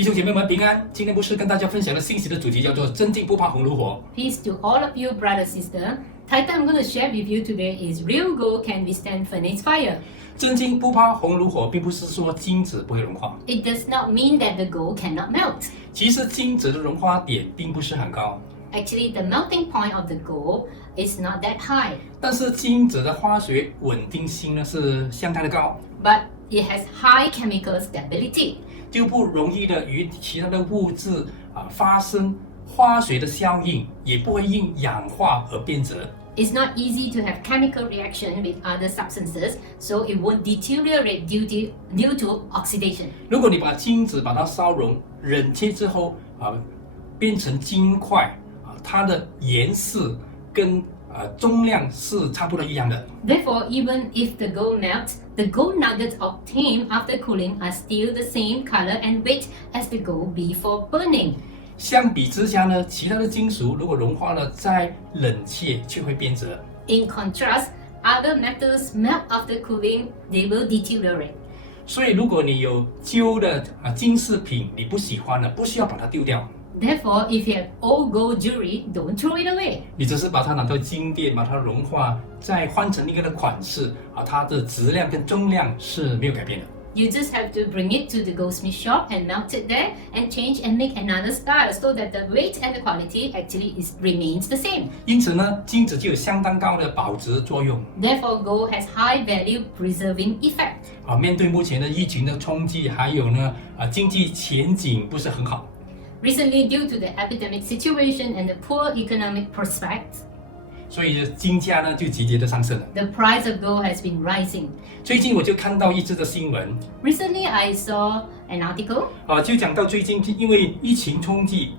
弟兄姐妹们平安，今天不是跟大家分享的信息的主题叫做真金不怕红炉火。 Peace to all of you, brother, sister. Title I'm going to share with you today is Real Gold Can Withstand Furnace Fire. 真金不怕红炉火，并不是说金子不会融化， It does not mean that the gold cannot melt. 其实金子的融化点并不是很高， Actually, the melting point of the gold is not that high, 但是金子的化学稳定性呢是相当的高， but it has high chemical stability. 就不容易的与其他的物质发生化学的效应，也不会因氧化而变质。 It's not easy to have chemical reaction with other substances, so it won't deteriorate due to oxidation. 如果你把金子把它烧熔冷却之后变成金块它的颜色跟重量是差不多一样的。 Therefore, even if the gold melts, the gold nuggets obtained after cooling are still the same color and weight as the gold before burning. 相比之下呢，其他的金属如果融化了再冷却，却会变质。 In contrast, other metals melt after cooling, they will deteriorate. 所以，如果你有旧的金饰品，你不喜欢了，不需要把它丢掉， Therefore, if you have old gold jewelry, don't throw it away. 你只是把它拿到金店，把它融化，再换成一个的款式它的质量跟重量是没有改变的。 You just have to bring it to the goldsmith shop and melt it there and change and make another style so that the weight and the quality actually remains the same. 因此呢，金子就有相当高的保值作用。 Therefore, gold has high value preserving effect. 面对目前的疫情的冲击，还有呢经济前景不是很好。 Recently, due to the epidemic situation and the poor economic prospects, 所以金价呢就节节的上升了。 the price of gold has been rising. 最近我就看到一则的新闻， Recently, I saw an article 就讲到最近因为疫情冲击，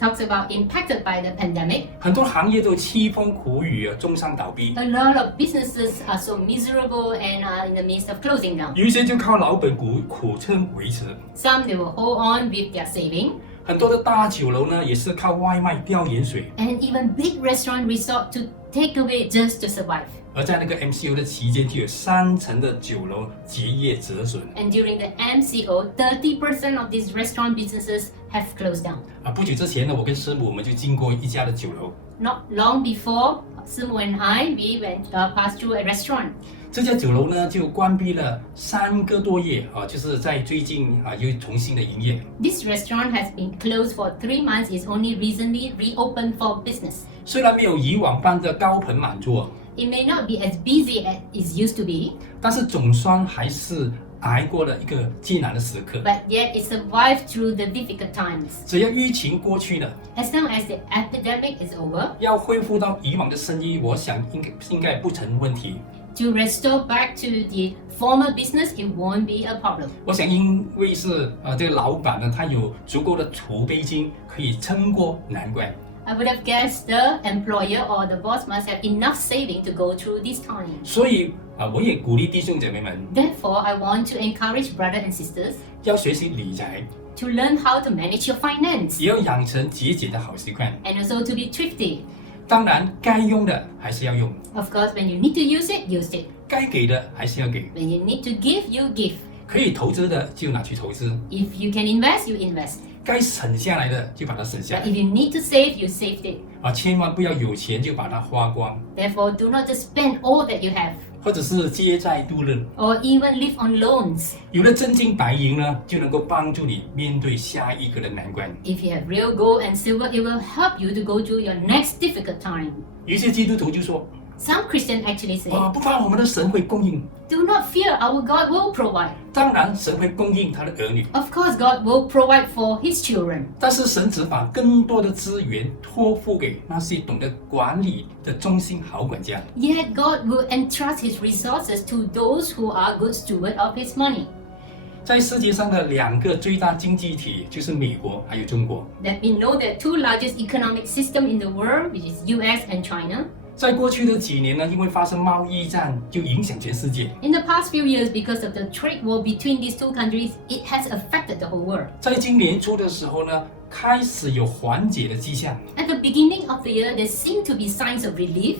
talks about impacted by the pandemic. 很多行业都凄风苦雨重伤倒闭， A lot of businesses are so miserable and are in the midst of closing down. 有一些就靠老本苦撑维持。 Some they will hold on with their saving, 很多的大酒楼呢也是靠外卖吊盐水， and even big restaurant resort to take away just to survive. 而在那个 MCO 的期间，就有30%的酒楼结业折损。 And during the MCO, 30% of these restaurant businesses have closed down. 不久之前呢，我跟师母我们就经过一家的酒楼， Not long before, Simu and I, we went passed through a restaurant. 这家酒楼呢就关闭了3个多月就是在最近又重新的营业。 This restaurant has been closed for 3 months. It's only recently reopened for business. 虽然没有以往般的高朋满座， It may not be as busy as it used to be, 但是总算还是挨过了一个艰难的时刻。 but yet it survived through the difficult times. 只要疫情过去了， As long as the epidemic is over, 要恢复到以往的生意，我想应该不成问题。 to restore back to the former business, it won't be a problem. 我想，因为是这个老板呢，他有足够的储备金可以撑过难关。 I would have guessed the employer or the boss must have enough saving to go through this time. 所以我也鼓励弟兄姐妹们 Therefore, I want to encourage brothers and sisters 要学习理财， to learn how to manage your finance 也要养成节俭的好习惯。 and also to be thrifty. 当然，该用的还是要用， Of course, when you need to use it. 该给的还是要给， When you need to give, you give. 可以投资的就拿去投资， If you can invest, you invest. 该省下来的就把它省下 But 来 if you need to save, you saved it. 千万不要有钱就把它花光， Therefore, do not just spend all that you have 或者是借债度日。 or even live on loans. 有了真金白银呢，就能够帮助你面对下一个的难关。 If you have real gold and silver, it will help you to go through your next difficult time. 有一些基督徒就说 Some Christians actually say, 不怕我们的神会供应。 do not fear, our God will provide. 当然，神会供应他的儿女， Of course, God will provide for His children. 但是神只把更多的资源托付给那些懂得管理的忠心好管家。 Yet God will entrust His resources to those who are good stewards of His money. 在世界上的2个最大经济体就是美国还有中国。 That we know the 2 largest economic system in the world, which is US and China. 在过去的几年呢，因为发生贸易战，就影响全世界。 In the past few years, because of the trade war between these 2 countries, it has affected the whole world. 在今年初的时候呢，开始有缓解的迹象。 At the beginning of the year, there seemed to be signs of relief.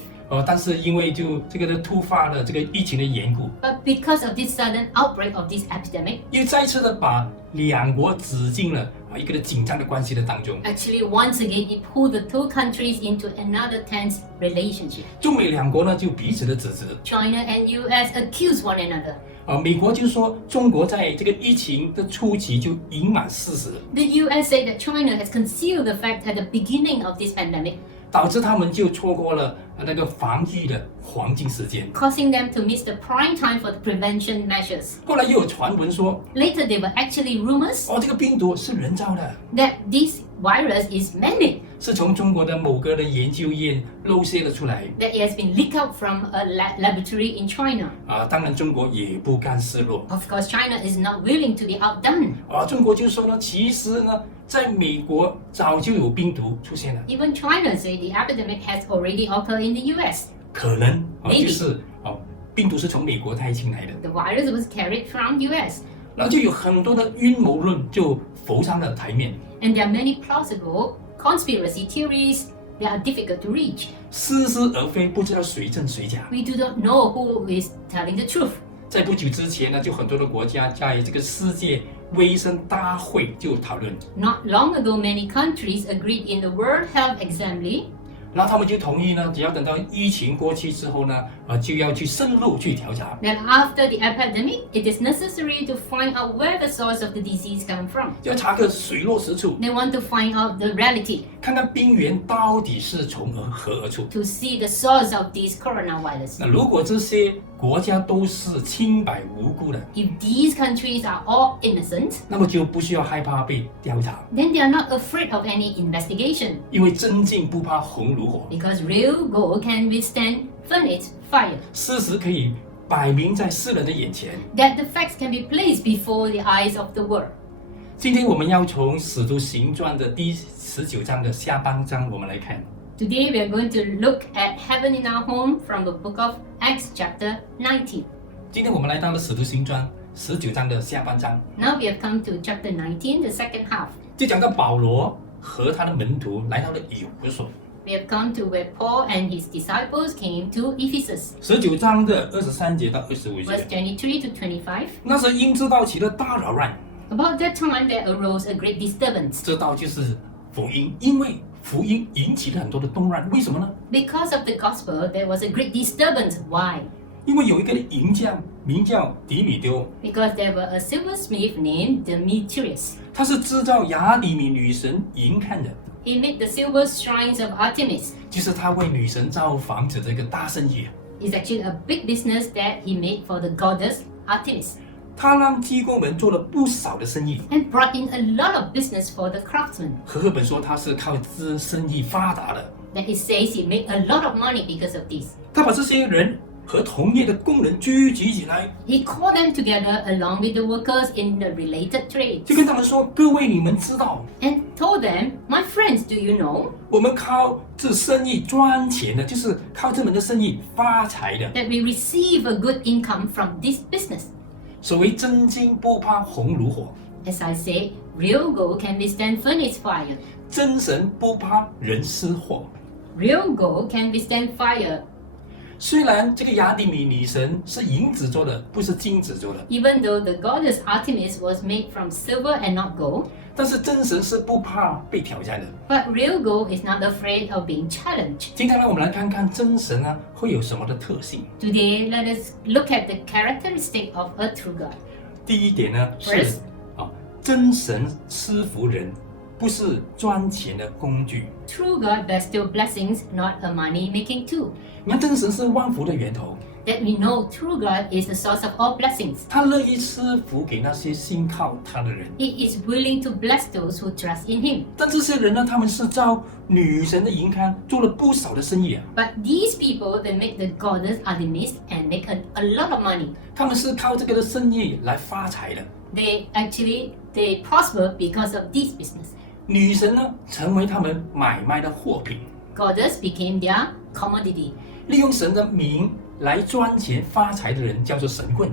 但是因为就这个的突发的这个疫情的缘故， But because of this sudden outbreak of this epidemic, 又再次的把两国指进了一个紧张的关系的当中。 Actually, once again, it pulled the two countries into another tense relationship. 中美两国呢就彼此的指责， China and US accuse one another. 美国就说中国在这个疫情的初期就隐瞒事实， The US said that China has concealed the fact at the beginning of this pandemic, 导致他们就错过了那个防疫的黄金时间。 causing them to miss the prime time for the prevention measures. 后来又有传闻说， Later, there were actually rumors 这个病毒是人造的， that this virus is man-made, 是从中国的某个的研究院漏泄了出来。 that it has been leaked out from a laboratory in China. 当然中国也不甘示弱。 Of course, China is not willing to be outdone. 中国就说呢，其实呢，在美国早就有病毒出现了， Even China said the epidemic has already occurred in the US. 可能Maybe. 就是病毒是从美国带进来的。 The virus was carried from US. 然后就有很多的阴谋论就浮上了台面， And there are many plausible conspiracy theories that are difficult to reach. 似是而非，不知道谁真谁假。 We do not know who is telling the truth. 在不久之前呢，就很多的国家在这个世界卫生大会就讨论， Not long ago, many countries agreed in the World Health Assembly 然后他们就同意呢，只要等到疫情过去之后呢，就要去深入去调查， that after the epidemic, it is necessary to find out where the source of the disease comes from. 要查个水落石出， They want to find out the reality, 看看病源到底是从何而出。 to see the source of this coronavirus. 那如果这些国家都是清白无辜的， If these countries are all innocent, 那么就不需要害怕被调查， then they are not afraid of any investigation, 因为真金不怕红炉火， because real gold can withstand furnace fire. 事实可以摆明在世人的眼前。 That the facts can be placed before the eyes of the world. 今天我们要从《使徒行传》的第19章的下半章我们来看。 Today we are going to look at Heaven in Our Home from the book of Acts chapter 19. 今天我们来到了《使徒行传》19章的下半章， Now we have come to chapter 19, the second half. 就讲到保罗和他的门徒来到了以弗所。 We have come to where Paul and his disciples came to Ephesus. 19章的23节到25 Verse 节， 23 to 25. 那时因知道起了大扰乱， About that time there arose a great disturbance. 这道就是福音，因为福音引起了很多的动乱。为什么呢？ Because of the gospel, there was a great disturbance. Why? 因为有一个银匠名叫底米丢， Because there were a silversmith named Demetrius. 他是制造雅典米女神银看的， He made the silver shrines of Artemis. 就是他为女神造房子这个大生意。 It's actually a big business that he made for the goddess Artemis, 他让技工们做了不少的生意。 and brought in a lot of business for the craftsmen. 和合本说他是靠这生意发达的， That it says he made a lot of money because of this. 他把这些人和同业的工人聚集起来， He called them together along with the workers in the related 就 trades 跟他们说：“各位，你们知道， and told them, My friends, do you know 我们靠这生意赚钱的，就是靠这门的生意发财的。 that we receive a good income from this business? 所谓真金不怕红炉火， As I say, real gold can withstand furnace fire. 真神不怕人失火。 Real gold can withstand fire. 虽然这个雅典米女神是银子做的，不是金子做的， Even though the goddess Artemis was made from silver and not gold, 但是真神是不怕被挑战的。 but real gold is not afraid of being challenged. 今天呢，我们来看看真神呢会有什么的特性。 Today, let us look at the characteristic of a true God. 第一点呢是 First. 真神施福人，不是赚钱的工具。 True God bestows blessings, not a money-making tool. 你看，真神是万福的源头， That we know true God is the source of all blessings. 他乐意施福给那些信靠他的人。 He is willing to bless those who trust in Him. 但这些人呢，他们是照女神的银刊做了不少的生意啊， But these people, they make the goddess Artemis and make a lot of money. 他们是靠这个的生意来发财的。 They prosper because of this business. 女神呢，成为他们买卖的货品， Goddess became their commodity. 利用神的名来赚钱发财的人叫做神棍。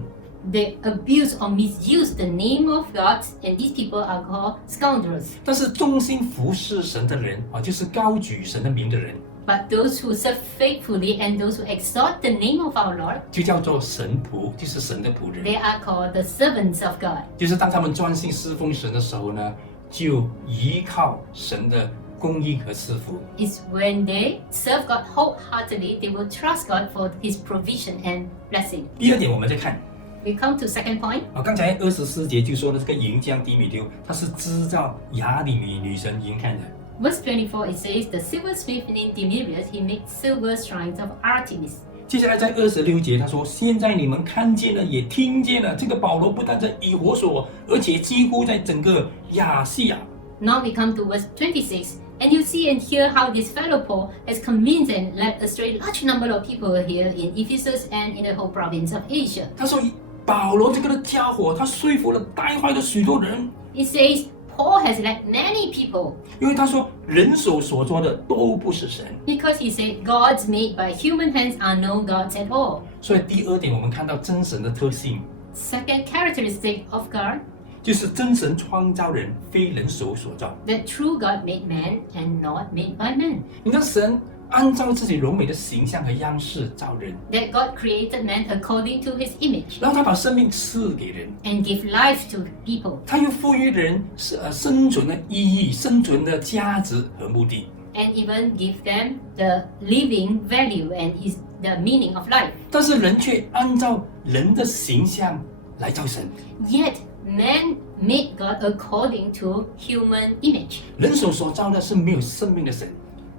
They abuse or misuse the name of God, and these people are called scoundrels. 但是忠心服侍神的人就是高举神的名的人， But those who serve faithfully and those who exalt the name of our Lord, 就叫做神仆，就是神的仆人。 they are called the servants of God. 就是当他们专心侍奉神的时候呢，就依靠神的供应和赐福。 It's when they serve God wholeheartedly, they will trust God for His provision and blessing. 第二点，我们再看 We come to second point. 刚才24节就说了，这个银匠迪米丢，他是制造雅典米女神银看的。 Verse 24, it says, the silversmith named Demetrius, he made silver shrines of Artemis. 接下来在26节，他说：“现在你们看见了，也听见了，这个保罗不但在以弗所，而且几乎在整个亚细亚。 Now we come to verse 26, and you see and hear how this fellow Paul has convinced and led astray a large number of people here in Ephesus and in the whole province of Asia. 他说，保罗这个家伙，他说服了带坏了许多人， It says, Paul has led many people 因为他说人手所做的都不是神。 because he said gods made by human hands are no gods at all. 所以第二点，我们看到真神的特性， Second characteristic of God, 就是真神创造人，非人手所造。 that true God made man and not made by man. 你看，神按照自己柔美的形象和样式造人， That God created man according to his image 然后他把生命赐给人， and give life to people. 他又赋予人生存的意义、生存的价值和目的。 And even give them the living value and the meaning of life. 但是人却按照人的形象来造神， Yet man made God according to human image. 人手所造的是没有生命的神，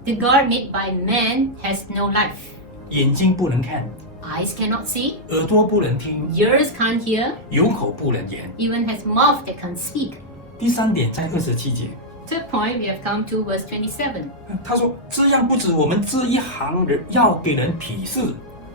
The God made by man has no life. 眼睛不能看， Eyes cannot see, 耳朵不能听， ears can't hear, 有口不能言。 even has mouth that can't speak. 第三点，在27节， Third point, we have come to verse 27. 他说：“这样不止我们这一行人要给人鄙视，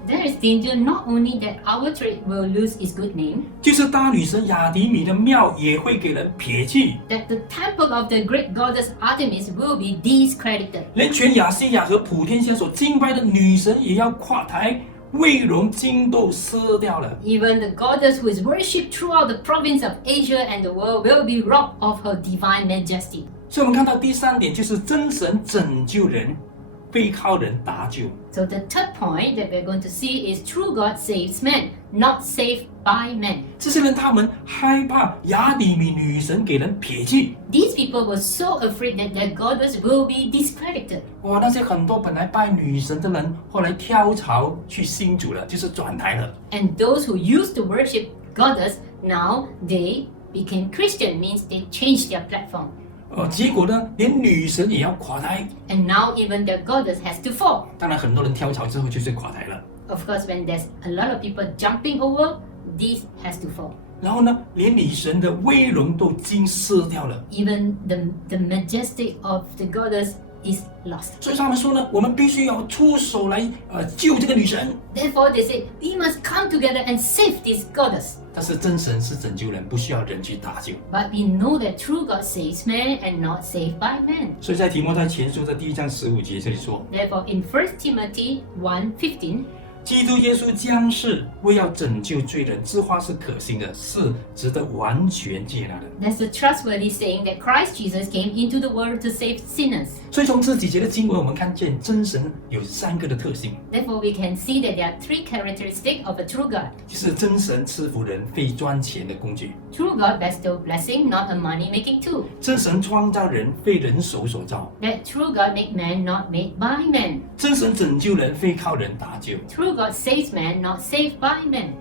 There is danger not only that our trade will lose its good name, 就是大女神雅迪米的庙也会给人撇弃， that the temple of the great goddess Artemis will be discredited. 连全亚细亚和普天下所敬拜的女神也要垮台，位荣金都失掉了。” Even the goddess who is worshipped throughout the province of Asia and the world will be robbed of her divine majesty. 所以我们看到第三点就是真神拯救人，非靠人搭救。 So the third point that we're going to see is true God saves man, not saved by man. 这些人他们害怕雅典米女神给人撇弃。 These people were so afraid that their goddess will be discredited. 哇，那些很多本来拜女神的人，后来跳槽去新主了，就是转台了。 And those who used to worship goddess, now they became Christian, means they changed their platform. 结果呢，连女神也要垮台。 And now even their goddess has to fall. 当然，很多人跳槽之后就是垮台了。 Of course, when there's a lot of people jumping over, this has to fall. 然后呢，连女神的威荣都经失掉了。 Even the majesty of the goddess is lost. 所以他们说呢，我们必须要出手来救这个女神。 Therefore, they say, we must come together and save this goddess. 但是真神是拯救人，不需要人去搭救。 But we know that true God saves man and not saved by man. 所以在提摩太前书的第1章15节这里说， Therefore, in 1 Timothy 1:15, 基督耶稣将是为要拯救罪人，这话是可信的，是值得完全接纳的。 there's a trustworthy saying that Christ Jesus came into the world to save sinners. 所以从这几节的经文，我们看见真神有3个的特性， Therefore, we can see that there are 3 characteristics of a true God. 就是真神赐福人，非赚钱的工具； True God bestows blessing, not a money-making tool. 真神创造人，非人手所造； That true God make man, not made by man. 真神拯救人，非靠人搭救。 True God saves man, not saved by man.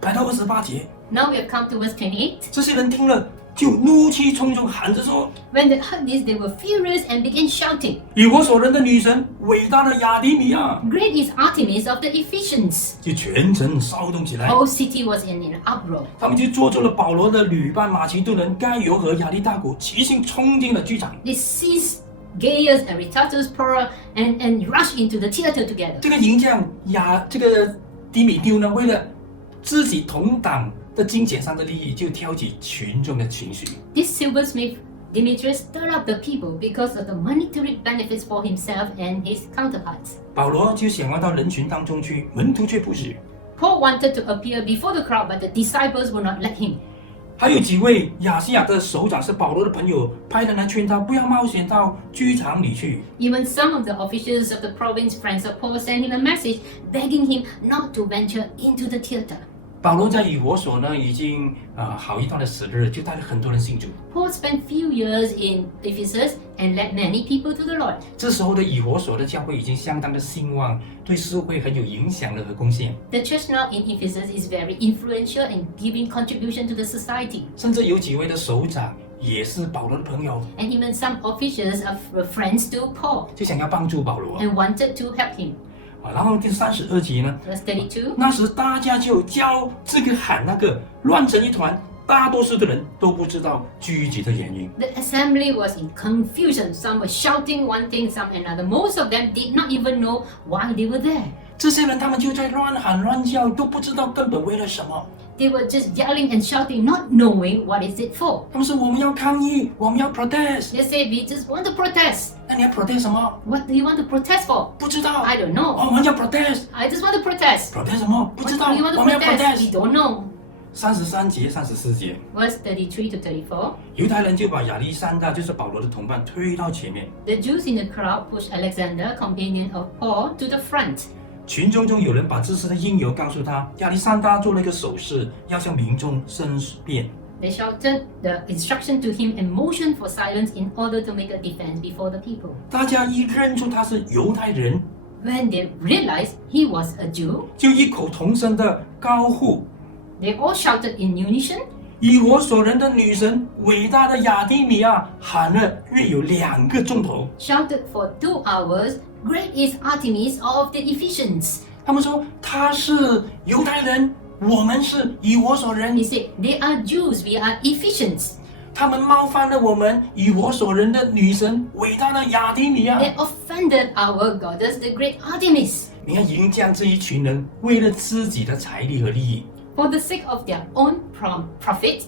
来到28节， Now we have come to verse 28. 这些人听了就怒气冲冲，喊着说 When they heard this, they were furious and began shouting, 以弗所人的女神，伟大的雅典米啊！ Great is Artemis of the Ephesians. 就全城骚动起来。 The whole city was in an uproar. 他们就捉住了保罗的旅伴马其顿人该犹和亚历大古，齐心冲进了剧场。 They seized Gaius, Aristarchus, Pora, and rushed into the theater together. 这个银匠这个迪米丢呢，为了自己同党的金钱上的利益，就挑起群众的情绪。 This silversmith Demetrius stirred up the people because of the monetary benefits for himself and his counterparts. 保罗就想要到人群当中去，门徒却不许。 Paul wanted to appear before the crowd, but the disciples would not let him. 还有几位亚细亚的首长是保罗的朋友，派人来劝他不要冒险到剧场里去。Even some of the officials of the province friends of Paul sent him a message begging him not to venture into the theater. 保罗在以弗所呢，已经好一段的时日，就带了很多人信主。Paul spent few years in Ephesus and led many people to the Lord. 这时候的以弗所的教会已经相当的兴旺，对社会很有影响力和贡献。The church now in Ephesus is very influential and giving contribution to the society. 甚至有几位的首长也是保罗的朋友， And even some officials are friends to Paul 就想要帮助保罗。 and wanted to help him. 然后第32节呢， Verse 32. 那时大家就叫这个喊那个，乱成一团，大多数的人都不知道聚集的原因。 The assembly was in confusion. Some were shouting one thing, some another. Most of them did not even know why they were there. 这些人他们就在乱喊乱叫，都不知道根本为了什么。 They were just yelling and shouting, not knowing what is it for. 他们说我们要抗议，我们要 protest。 They say, we just want to protest. 那你要 protest 什么？ What do you want to protest for? 不知道。 I don't know. 我们要 protest。 I just want to protest. protest 什么？不 What 知 do 道。 you want 我 to 们要 protest? protest。 We don't know. 33节、34节， Verse 33 to 34. 犹太人就把亚历山大，就是保罗的同伴，推到前面。 The Jews in the crowd pushed Alexander, companion of Paul, to the front. 群众中有人把这事的因由告诉他，亚历山大做了一个手势，要向民众申辩。 They shouted the instruction to him and motioned for silence in order to make a defense before the people. 大家一认出他是犹太人， When they realized he was a Jew, 就异口同声的高呼 they all shouted in unison, 以我所人的女神伟大的亚提米亚，喊了约有2个钟头。 shouted for 2 hours, Great is Artemis of the Ephesians. 他们说他是犹太人，我们是以我所人 He。said, they are Jews, we are Ephesians. 他们冒犯了我们以我所人的女神伟大的亚提米亚。 They offended our goddess, the great Artemis. 你看，迎将这一群人为了自己的财力和利益， For the sake of their own profit,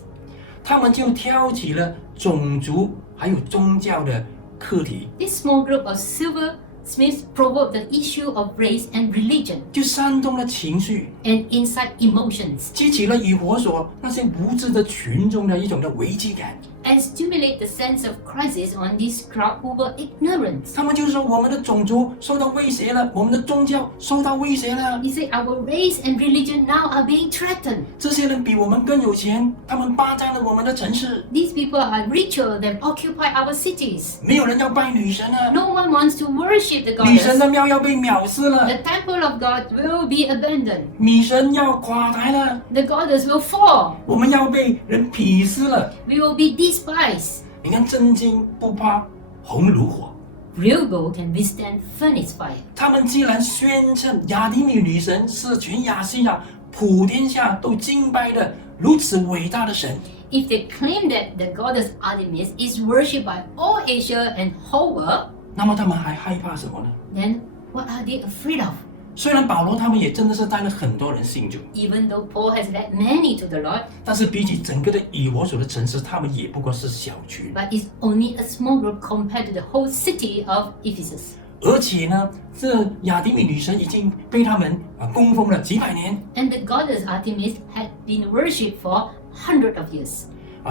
他们就挑起了种族还有宗教的课题， this small group of silversmiths provoked the issue of race and religion 就煽动了情绪， and incite emotions 激起了以弗所那些无知的群众的一种的危机感。 and stimulate the sense of crisis on this crowd who were ignorant. 他们就说我们的种族受到威胁了，我们的宗教受到威胁了。 He said, our race and religion now are being threatened. 这些人比我们更有钱，他们霸占了我们的城市， These people are richer than occupy our cities. 没有人要拜女神了， No one wants to worship the 女神 goddess. 的庙要被藐视了， The temple of God will be abandoned. 女神要垮台了， The goddess will fall. 我们要被人鄙视了。 We will be despised. 你看，真金不怕红炉火。 Real gold can withstand furnace fire. 他们既然宣称亚提米女神是全亚细亚普天下都敬拜的如此伟大的神， If they claim that the goddess Artemis is worshipped by all Asia and whole world, 那么他们还害怕什么呢？ then what are they afraid of? 虽然保罗他们也真的是带了很多人信主， Even though Paul has led many to the Lord, 但是比起整个的以弗所的城市，他们也不过是小群。 but it's only a small group compared to the whole city of Ephesus. 而且呢，这亚提米女神已经被他们供奉了几百年 And the goddess Artemis had been worshipped for hundreds of years.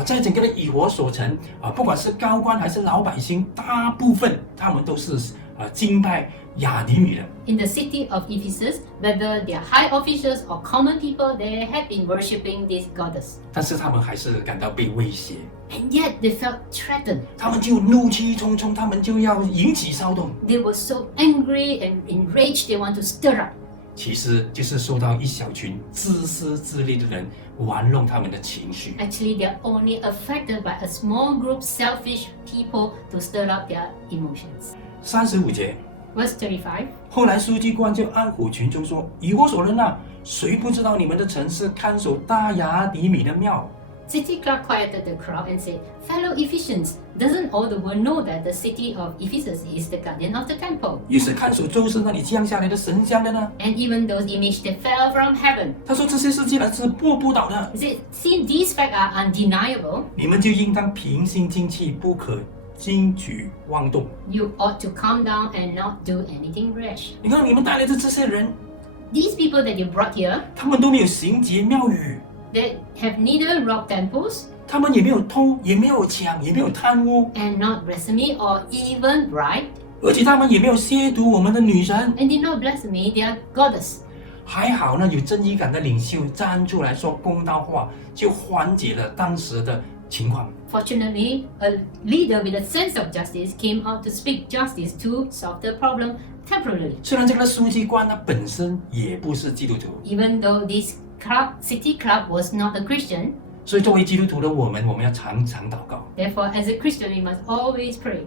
在整个的以弗所城不管是高官还是老百姓，大部分他们都是敬拜亚提米的。 In the city of Ephesus, whether they are high officials or common people, they had been worshipping this goddess. 但是他们还是感到被威胁， And yet they felt threatened. 他们就怒气冲冲，他们就要引起骚动。 They were so angry and enraged, they want to stir up. 其实就是受到一小群自私自利的人玩弄他们的情绪。 Actually, they are only affected by a small group selfish people to stir up their emotions. 35节， Verse 35. 后来书记官就安抚群众说：“以弗所人啊，谁不知道你们的城市看守大雅底米的庙？ City clerk quieted the crowd and said, Fellow Ephesians, doesn't all the world know that the city of Ephesus is the guardian of the temple? 也是看守宙斯那里降下来的神像的呢？” And even those images that fell from heaven. 他说：“这些事既然是破不倒的， He said, since these facts are undeniable, 你们就应当平心静气，不可轻举妄动。 you ought to calm down and not do anything rash. 你看你们带来的这些人， These people that you brought here, 他们都没有行节庙宇， They have neither robbed temples 他们也没有偷，也没有抢，也没有贪污， and not blasphemy or even bribed 而且他们也没有亵渎我们的女神。 and did not blaspheme their goddess. 还好呢，有正义感的领袖站出来说公道话，就缓解了当时的情况。 Fortunately, a leader with a sense of justice came out to speak justice to solve the problem temporarily. 虽然这个书记官他本身也不是基督徒， Even though this city club was not a Christian, 所以作为基督徒的我们要常常祷告。 therefore, as a Christian, we must always pray.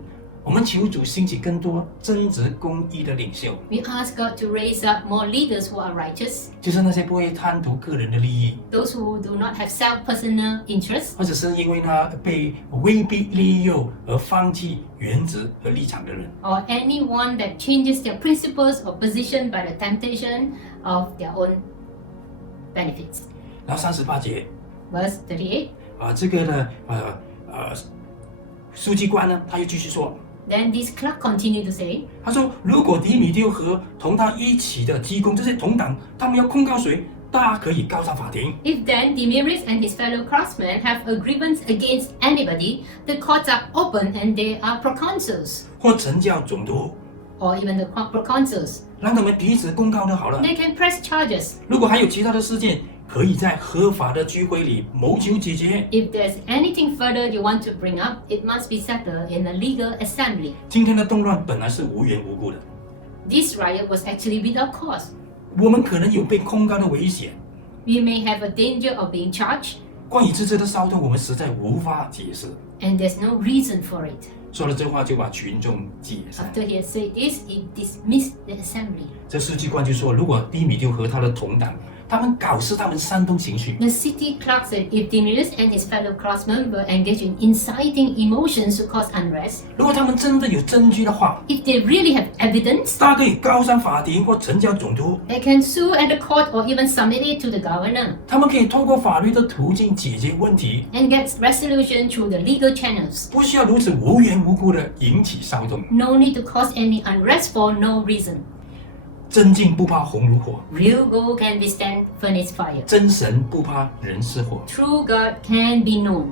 我们求主兴起更多正直公义的领袖， We ask God to raise up more leaders who are righteous, 就是那些不会贪图个人的利益， those who do not have self-personal interests, 或者是因为他被威逼利诱而放弃原则和立场的人。 or anyone that changes their principles or position by the temptation of their own benefits. 然后38节 Verse 38. 这个呢书记官呢他又继续说， Then this clerk continued to say, 他说如果迪米丢和同他一起的提供这些同党，他们要控告谁，大家可以告上法庭。 If then Demiris and his fellow craftsmen have a grievance against anybody, the courts are open and they are proconsuls, 或呈教总督， or even the proconsuls. 让他们彼此公告就好了。 They can press charges. 如果还有其他的事件，可以在合法的聚会里谋求解决。 If there's anything further you want to bring up, it must be settled in a legal assembly. 今天的动乱本来是无缘无故的， This riot was actually without cause. 我们可能有被控告的危险。 We may have a danger of being charged, 关于这次的骚动，我们实在无法解释。 and there's no reason for it. 说了这话，就把群众解散。 After he had said this, he dismissed the assembly. 这书记官就说，如果低米丢和他的同党，他们搞事，他们煽动情绪， The city clerk said if Demiris and his fellow craftsmen were engaged in inciting emotions to cause unrest, 如果他们真的有证据的话， if they really have evidence, 大家可以告上法庭或呈交总督， they can sue at the court or even submit it to the governor 他们可以透过法律的途径解决问题， and get resolution through the legal channels. 不需要如此无缘无故的引起骚动。 No need to cause any unrest for no reason. 真金不怕红炉火， Real gold can withstand furnace fire. 真神不怕人是火。 True God can be known.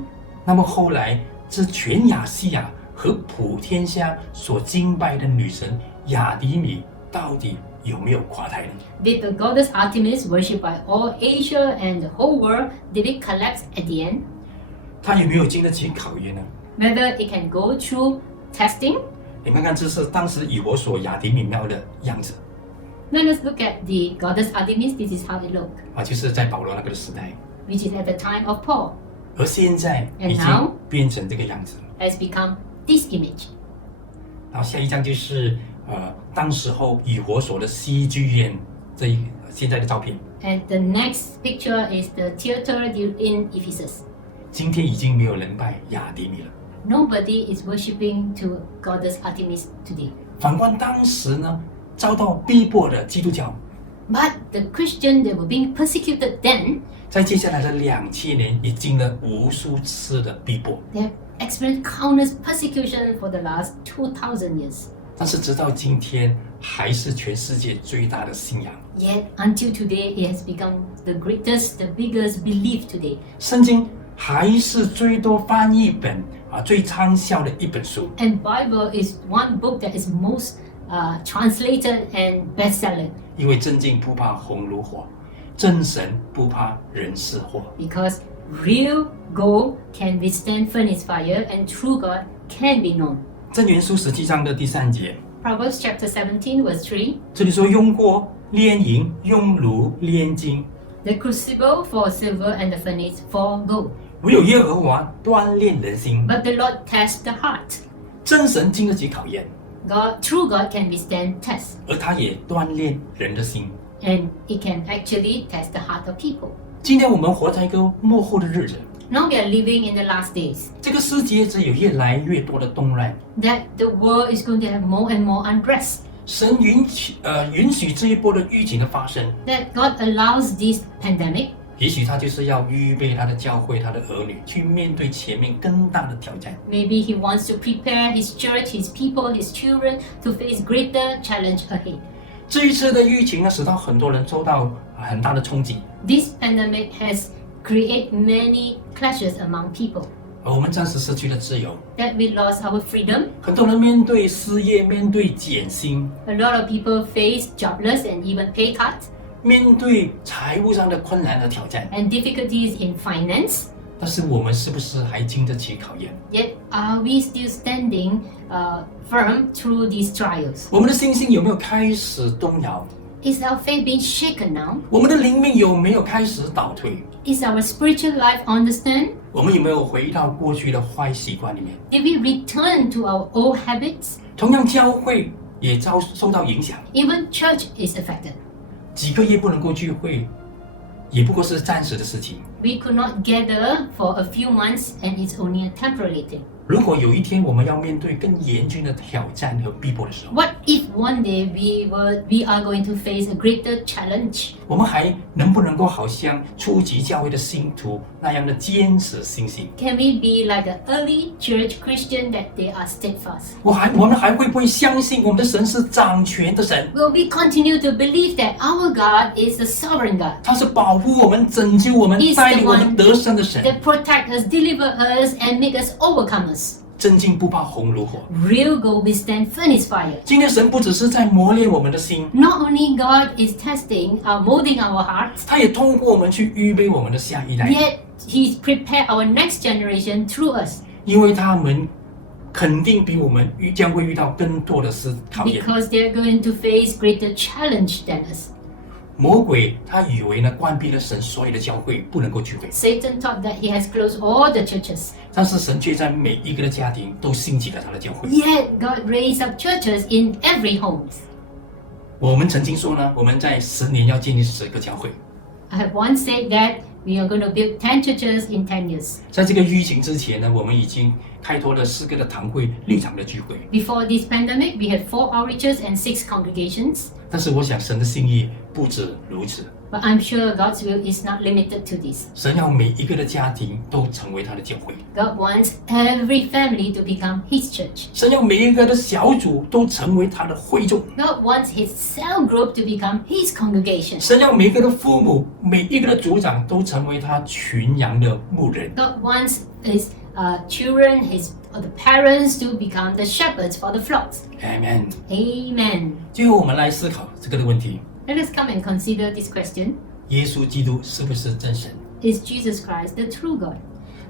那么后来，这全亚细亚和普天下所敬拜的女神雅迪米，到底有没有垮台呢？ Did the goddess Artemis, worshipped by all Asia and the whole world, did it collapse at the end? 她有没有经得起考验呢？ Whether it can go through testing? 你看看，这是当时以我所雅迪米庙的样子 Let us look at the goddess Artemis. This is how it looked, 就是在保罗那个时代， which is at the time of Paul, 而现在 And 已经 now？变成这个样子。 has become this image. 然后下一张就是当时候以佛所的戏剧院现在的照片， And the next picture is the theater in Ephesus. 今天已经没有人拜雅迪米了。 Nobody is worshipping to goddess Artemis today. 反观当时呢，遭到逼迫的基督教， But the Christians that were being persecuted then, 在接下来的2000年也经了无数次的逼迫， they have experienced countless persecution for the last 2,000 years. 但是直到今天还是全世界最大的信仰。 Yet until today, it has become the greatest, the biggest belief today. 圣经还是最多翻译本最畅销的一本书。 And Bible is one book that is most translated and bestseller 因为真经不怕红炉火，真神不怕人是火。 because real gold can withstand furnace fire and true God can be known. 箴言书17章的第3节， Proverbs chapter 17 verse 3. 这里说用锅炼银，用炉炼金， The crucible for silver and the furnace for gold. 唯有耶和华锻炼人心。 But the Lord tests the heart. 真神经得起考验， True God can withstand tests. 而他也锻炼人的心。 And it can actually test the heart of people. 今天我们活在一个幕后的日子， Now we are living in the last days. 这个世界只有越来越多的动乱。 That the world is going to have more and more unrest. 神允许这一波的疫情的发生， That God allows this pandemic. 也许他就是要预备他的教会、他的儿女去面对前面更大的挑战。 Maybe He wants to prepare His church, His people, His children to face greater challenge ahead. 这一次的疫情呢，使到很多人受到很大的冲击。 This pandemic has create many clashes among people. 而我们暂时失去了自由， That we lost our freedom. 很多人面对失业，面对减薪， A lot of people face jobless and even pay cuts 面对财务上的困难和挑战。 and difficulties in finance. 但是我们是不是还经得起考验？ Yet, are we still standing firm through these trials? 我们的信心有没有开始动摇？ Is our faith being shaken now? 我们的灵命有没有开始倒退？ Is our spiritual life on the stand? 我们有没有回到过去的坏习惯里面？ Did we return to our old habits? 同样，教会也受到影响。 Even church is affected. 几个月不能够聚会，也不过是暂时的事情。 We could not gather for a few months and it's only a temporary thing. 如果有一天我们要面对更严峻的挑战和逼迫的时候， What if one day we are going to face a greater challenge? 我们还能不能够好像初级教会的信徒那样的坚持信心？ Can we be like the early church Christian that they are steadfast? 我们还会不会相信我们的神是掌权的神？ Will we continue to believe that our God is the sovereign God 他是保护我们、拯救我们、 He's the 带领我们得胜的神。 that protect us, deliver us, and make us overcomers? 真金不怕红炉火。 Real gold withstand furnace fire. 今天神不只是在磨练我们的心， Not only God is testing, molding our hearts, 他也通过我们去预备我们的下一代， yet He's prepared our next generation through us. 因为他们肯定比我们将会遇到更多的考验。 Because they're going to face greater challenge than us. 魔鬼他以为呢关闭了神所有的教会，不能够聚会， Satan thought that he has closed all the churches. 但是神却在每一个的家庭都兴起了他的教会。 Yet God raised up churches in every home. 我们曾经说呢，我们在10年要建立10个教会。 I have once said that we are going to build 10 churches in 10 years. 在这个疫情之前呢，我们已经开拓了4个的堂会、6场的聚会。 Before this pandemic, we had 4 outreaches and 6 congregations. 但是我想神的心意不止如此， But I'm sure God's will is not limited to this. 神要每一个的家庭都成为他的教会， God wants every family to become His church. 神要每一个的小组都成为他的会众， God wants His cell group to become His congregation. 神要每一个的父母、每一个的组长都成为他群羊的牧人。 God wants His children, the parents to become the shepherds for the flocks. Amen。 Amen. 最后我们来思考这个的问题： Let us come and consider this question. 耶稣基督是不是真神？ Is Jesus Christ the true God?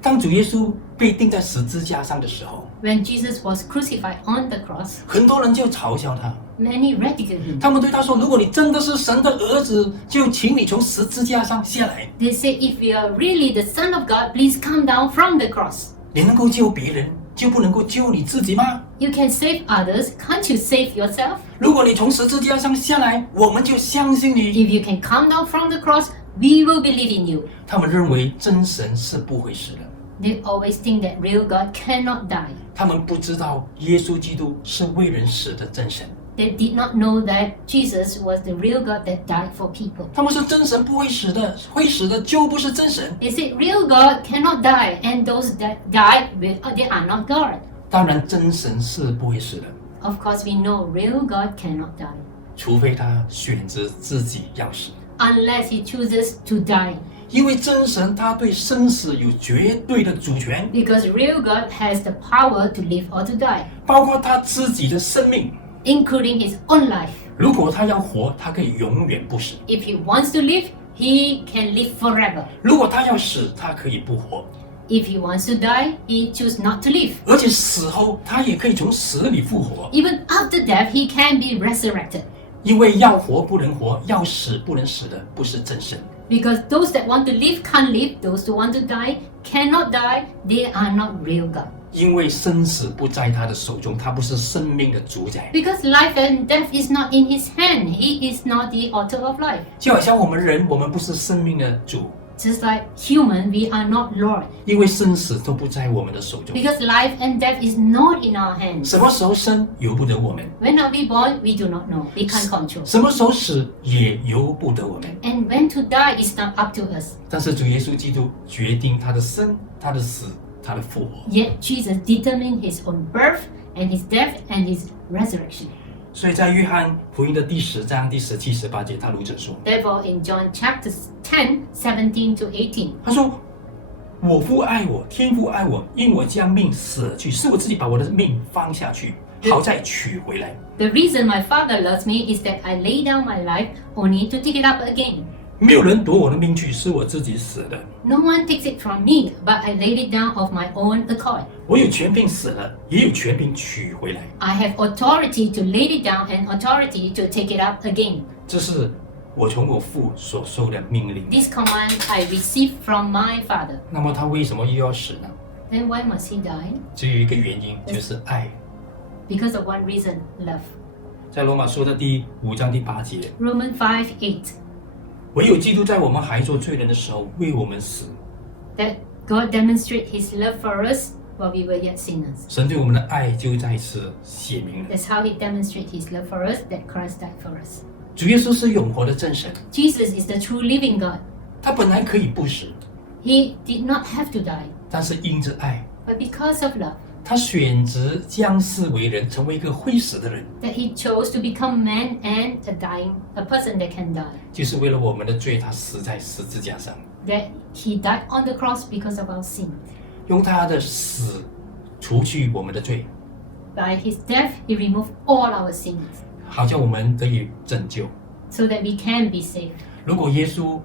当主耶稣被钉在十字架上的时候， When Jesus was crucified on the cross, 很多人就嘲笑他， many ridiculed him. 他们对他说：“如果你真的是神的儿子，就请你从十字架上下来。 They say, if you are really the Son of God, please come down from the cross. 你能够救别人，就不能够救你自己吗？ You can save others, can't you save yourself? 如果你从十字架上下来，我们就相信你。” If you can come down from the cross, we will believe in you. 他们认为真神是不会死的， They always think that real God cannot die. 他们不知道耶稣基督是为人死的真神。 They did not know that Jesus was the real God that died for people. 他们说真神不会死的，会死的就不是真神。 They said real God cannot die, and those that died, they are not God. 当然，真神是不会死的， Of course, we know real God cannot die, 除非他选择自己要死。 unless he chooses to die. 因为真神他对生死有绝对的主权， Because real God has the power to live or to die, 包括他自己的生命。 including his own life. 如果他要活，他可以永远不死； If he wants to live, he can live forever. 如果他要死，他可以不活。 If he wants to die, he chooses not to live. 而且死后，他也可以从死里复活。 Even after death, he can be resurrected. 因为要活不能活，要死不能死的，不是真神。 Because those that want to live can't live, those who want to die cannot die, they are not real God. 因为生死不在他的手中，他不是生命的主宰。 Because life and death is not in his hand, he is not the author of life. 就好像我们人，我们不是生命的主， Just like human, we are not Lord. 因为生死都不在我们的手中。 Because life and death is not in our hands. 什么时候生由不得我们， When are we born? We do not know. We can't control. 什么时候死也由不得我们。 And when to die is not up to us. 但是主耶稣基督决定他的生、他的死、他的复活。 Yet Jesus determined his own birth and his death and his resurrection. 所以在约翰福音的第10章第17、18节，他如此说。 Therefore, in John chapter 10, 17 to 18, 他说：“我父爱我，天父爱我，因我将命舍去，是我自己把我的命放下去，好再取回来。 the reason my Father loves me is that I lay down my life only to take it up again. 没有人夺我的命去，是我自己舍的。 No one takes it from me, but I laid it down of my own accord. 我有权柄舍了，也有权柄取回来。 I have authority to lay it down and authority to take it up again. 这是我从我父所受的命令。 This command I received from my Father. 那么他为什么又要死呢？ Then why must he die? 只有一个原因，就是爱。 Because of one reason, love. 在罗马书的第5章第8节， Romans 5:8. 唯有基督在我们还做罪人的时候为我们死。 That God demonstrated his love for us while we were yet sinners. 神对我们的爱就在此写明了。 That's how he demonstrated his love for us, that Christ died for us. 主耶稣是永活的真神， Jesus is the true living God. 他本来可以不死， He did not have to die, 但是因着爱， but because of love, 他选择降世为人，成为一个会死的人， that he chose to become man and a person that can die. 就是为了我们的罪，他死在十字架上， That he died on the cross because of our sin. 用他的死除去我们的罪， By his death, he removed all our sins 好叫我们得以拯救。 so that we can be saved. 如果耶稣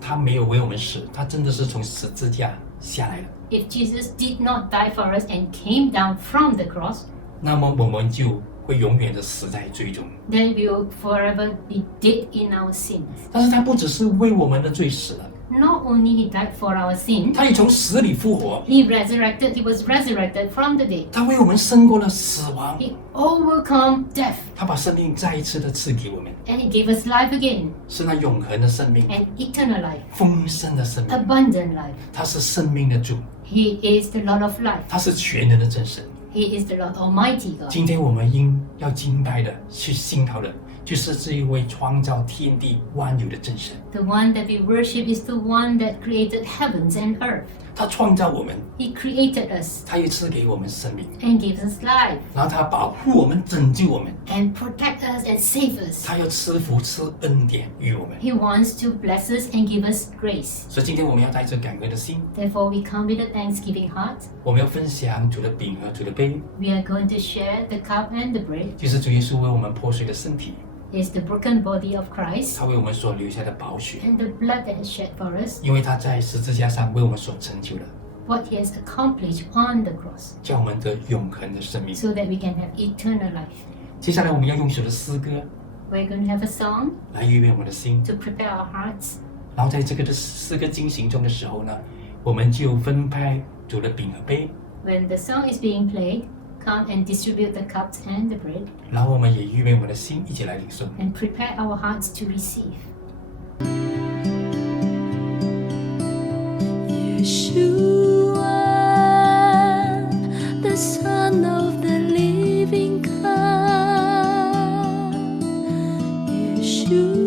他没有为我们死，他真的是从十字架下来了， If Jesus did not die for us and came down from the cross, 那么我们就会永远的死在罪中。 then we will forever be dead in our sins. 但是他不只是为我们的罪死了， Not only he died for our sin, 他也从死里复活， he was resurrected from the dead. 他为我们胜过了死亡， He overcome death 他把生命再一次的赐给我们， and he gave us life again 是那永恒的生命， and eternal life, 丰盛的生命。 abundant life. 他是生命的主， He is the Lord of life. 他是全能的真神。 He is the Lord Almighty God. 今天我们要敬拜的，去信靠的，就是这一位创造天地万有的真神。 The one that we worship is the one that created heavens and earth. 他创造我们， He created us 他也赐给我们生命， and gives us life 然后他保护我们，拯救我们， and protect us and save us. 他要赐福赐恩典于我们。 He wants to bless us and give us grace. 所以今天我们要带着感恩的心， Therefore, we come with a thanksgiving heart. 我们要分享主的饼和主的杯， We are going to share the cup and the bread. 就是主耶稣为我们破碎的身体， It's the broken body of Christ 他为我们所留下的宝血， and the blood that is shed for us. 因为他在十字架上为我们所成就的， What he has accomplished on the cross 叫我们得永恒的生命。 so that we can have eternal life. 接下来我们要用首的诗歌 We're going to have a song 来预备我们的心， to prepare our hearts. 然后在这个的诗歌进行中的时候呢，我们就分派主的饼和杯， When the song is being played, come and distribute the cups and the bread 然后我们也预备我们的心，一起来领受。 and prepare our hearts to receive. Yeshua, the Son of the Living God. Yeshua,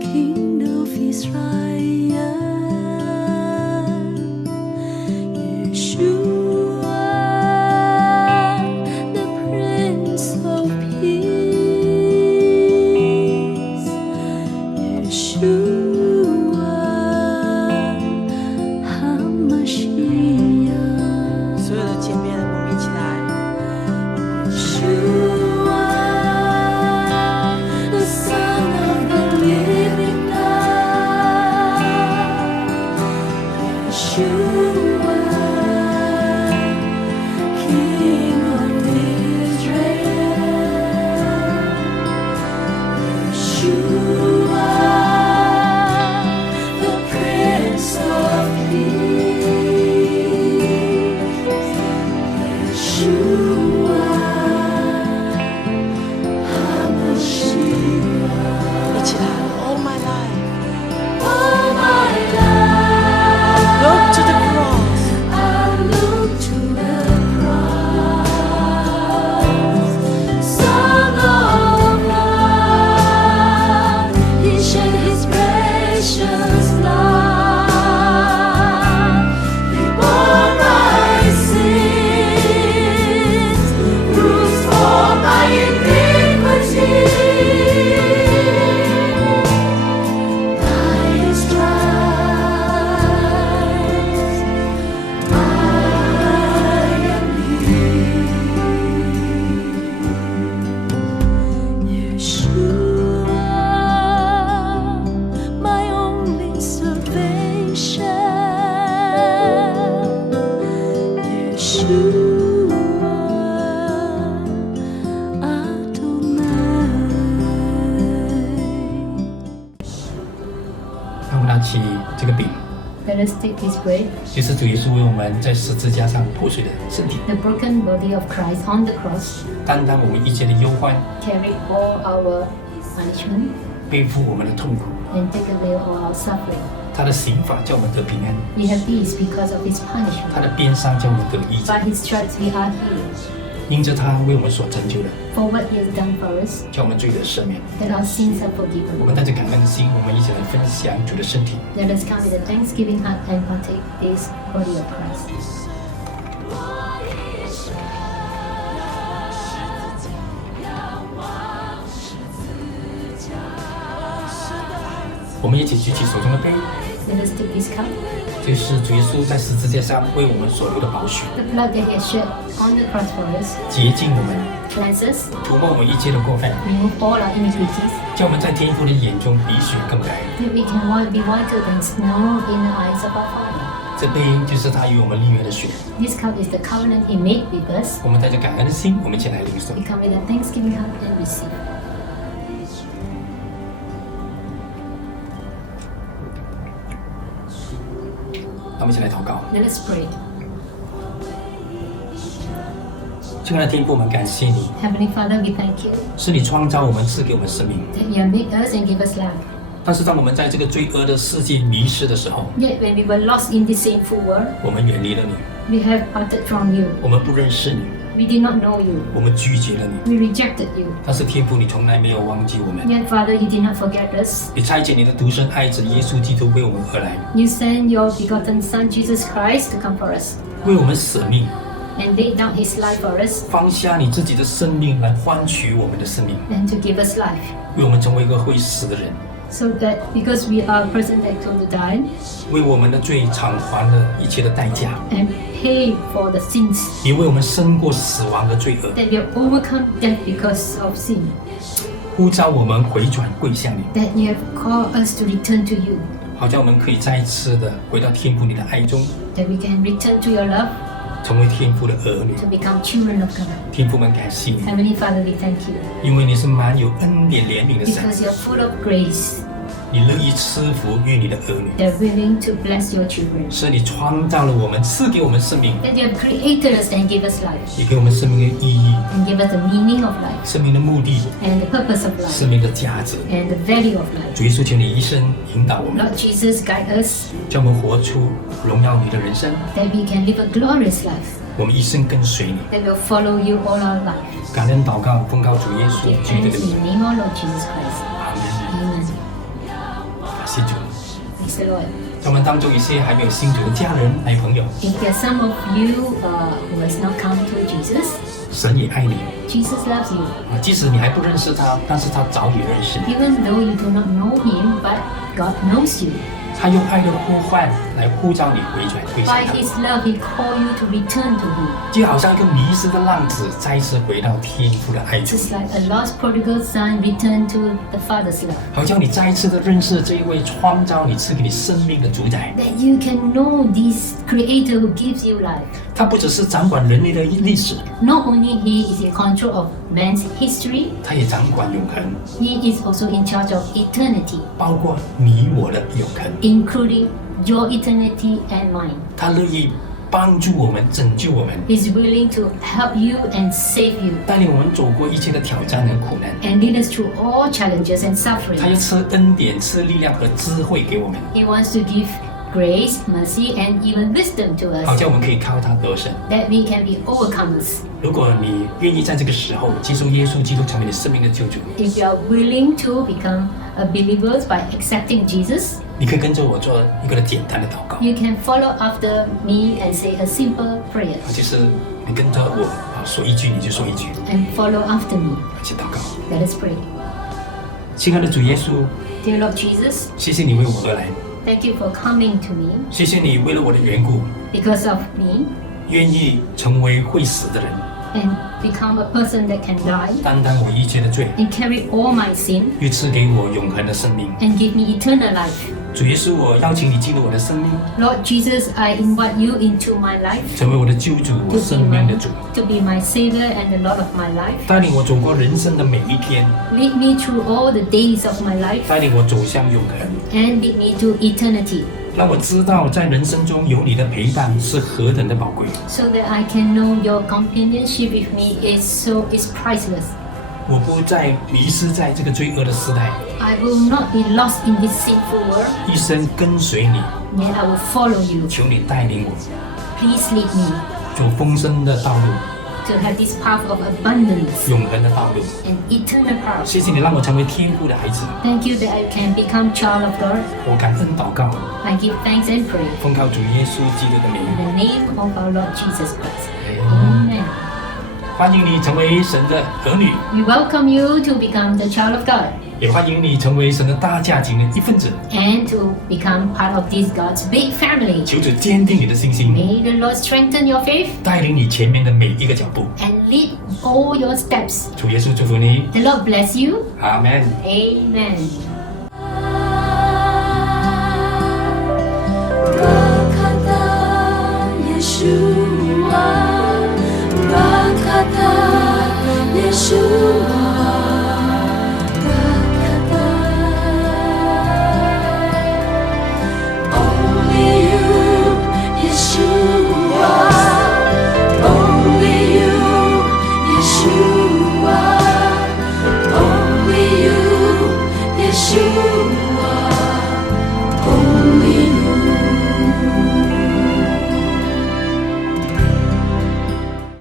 King of Israel. Yeshua, the Prince of Peace. Yeshua. HaMashiach 所有的姐妹，我们一起来。 Yeshua, the Son of the Living God. Yeshua, King of Israel. Yeshua, the Prince of Peace. Yeshua, HaMashiach. 一起来。All my life, All my life, look to the cross. I look to the cross. Son of God, He shed His precious blood. He bore my sin. 让我们拿起这个饼， Let us take this bread, 就是主耶稣为我们在十字架上破碎的身体， the broken body of Christ on the cross, 担当我们一切的忧患， carry all our punishment 背负我们的痛苦。 and take away all our suffering. 他的刑罚叫我们得平安， We have peace because of his 他 punishment. 的鞭伤叫我们得医治。 By his stripes we are healed. 因着他为我们所成就的， For what he has done for us, 叫我们罪得赦免。 that our sins are 我 forgiven. 们带着感恩的心，我们一起来分享主的身体。 Let us come with a thanksgiving heart and partake this body of Christ. 我们一起举起手中的杯， Let us take this cup, 就是主耶稣在十字架上为我们所流的宝血， the blood that he has shed on the cross for us, 洁净我们， cleanse us, 涂抹我们一切的过犯， remove all our iniquities, 叫我们在天父的眼中比雪更白。 that we can be whiter than snow in the eyes of our Father. 这杯就是他与我们立约的血。 This cup is the covenant he made with us. 我们带着感恩的心，我们一起来领受 We。come with a thanksgiving heart and receive. 让我们一起来祷告。 Let us pray. 亲爱的天父，我们感谢你， Heavenly Father, we thank you 是你创造我们，赐给我们生命。 that you have made us and give us life. 但是当我们在这个罪恶的世界迷失的时候， Yet when we were lost in this sinful world, 我们远离了你， we have parted from you. 我们不认识你， We did not know you. 我们拒绝了你。 We rejected you. 但是天父，你从来没有忘记我们。 Yet, Father, you did not forget us. 你差遣你的独生爱子耶稣基督为我们而来， You sent your begotten Son, Jesus Christ, to come for us 为我们舍命， and laid down his life for us 放下你自己的生命来换取我们的生命， and to give us life. 为我们成为一个会死的人， So that because we are a person that going to die 为我们的罪偿还了一切的代价， and pay for the sins, 也为我们胜过死亡的罪恶， that we have overcome death because of sin, 呼召我们回转归向你， that you have called us to return to you, 好叫我们可以再一次的回到天父你的爱中， that we can return to your love, 成为天父的儿女。 to become children of God. 天父们感谢你， Heavenly Father, we thank you 因为你是满有恩典怜悯的神， because you're full of grace, 你乐意赐福于你的儿女， that willing to bless your children, 是你创造了我们，赐给我们生命， that you have created us and give us life, 也给我们生命的意义、 and give us the meaning of life, 生命的目的、 and the purpose of 生 life, 命的价值。 and the value of life. 主耶稣，求你一生引导我们， Lord Jesus, guide us, 叫我们活出荣耀你的人生。 that we can live a glorious life, 我们一生跟随你。 that will follow you all our life. 感恩祷告，奉告主耶稣 Give 基督 thanks 的 in 名 the，name of Lord Jesus Christ. 阿门。 Amen. 感谢主。 Praise the Lord. 在我们当中一些还没有信主的家人、来朋友， If there are some of you who has not come to Jesus, 神也爱你 Jesus loves you. 啊！即使你还不认识他，但是他早已认识你。 Even though you do not know him, but God knows you. 他用爱的呼唤来呼召你回转归向 By 他， his love, he called you to return to him. 就好像一个迷失的浪子再次回到天父的爱中， Just like a lost prodigal son returned to the Father's love. 好像你再一次的认识这一位创造你、赐给你生命的主宰。 That you can know this Creator who gives you life. 他不只是掌管人类的历史， Not only he is in control of man's history, 他也掌管永恒， he is also in charge of eternity, 包括你我的永恒。 including your eternity and mine. 他乐意帮助我们、拯救我们， He's willing to help you and save you 带领我们走过一切的挑战和苦难。 and lead us through all challenges and 他要 sufferings. 赐恩典、赐力量和智慧给我们， He wants to give grace, mercy, and even wisdom to 好 us, 叫我们可以靠他得胜。 that we can be overcomers. 如果你愿意在这个时候接受耶稣基督成为你生命的救主， If you are willing to become a believer by accepting Jesus, 你可以跟着我做一个简单的祷告， you can follow after me and say a simple prayer 就是你跟着我说一句你就说一句， and follow after me. 一起祷告。 Let us pray. 亲爱的主耶稣， Dear Lord Jesus, 谢谢你为我而来， thank you for coming to me. 谢谢你为了我的缘故， Because of me, 愿意成为会死的人， and become a person that can die 担当我一切的罪， and carry all my sin 又赐给我永恒的生命。 and give me eternal life. 主耶稣，我邀请你进入我的生命， Lord Jesus, I invite you into my life 成为我的救主，我 to 生 be 命的 my, 主， to be my Savior and the Lord of my life. 带领我走过人生的每一天， Lead me through all the days of my life 带领我走向永恒， and lead me to eternity 让我知道在人生中有你的陪伴是何等的宝贵。 so that I can know your companionship with me is priceless. 我不再迷失在这个罪恶的时代， I will not be lost in this sinful world, 一生跟随你， yet I will follow you. 求你带领我 Please lead me 走丰盛的道路， to have this path of abundance 永恒的道路。 and eternal path. 谢谢你让我成为天父的孩子， Thank you that I can become child of God. 我感恩祷告， I give thanks and pray 奉靠主耶稣基督的名。 in the name of our Lord Jesus Christ. Amen. 欢迎你成为神的儿女， We welcome you to become the child of God 也欢迎你成为神的大家庭的一份子。 and to become part of this God's big family. 求主坚定你的信心， May the Lord strengthen your faith 带领你前面的每一个脚步。 and lead all your steps. 主耶稣祝福你， The Lord bless you. 阿门。 Amen.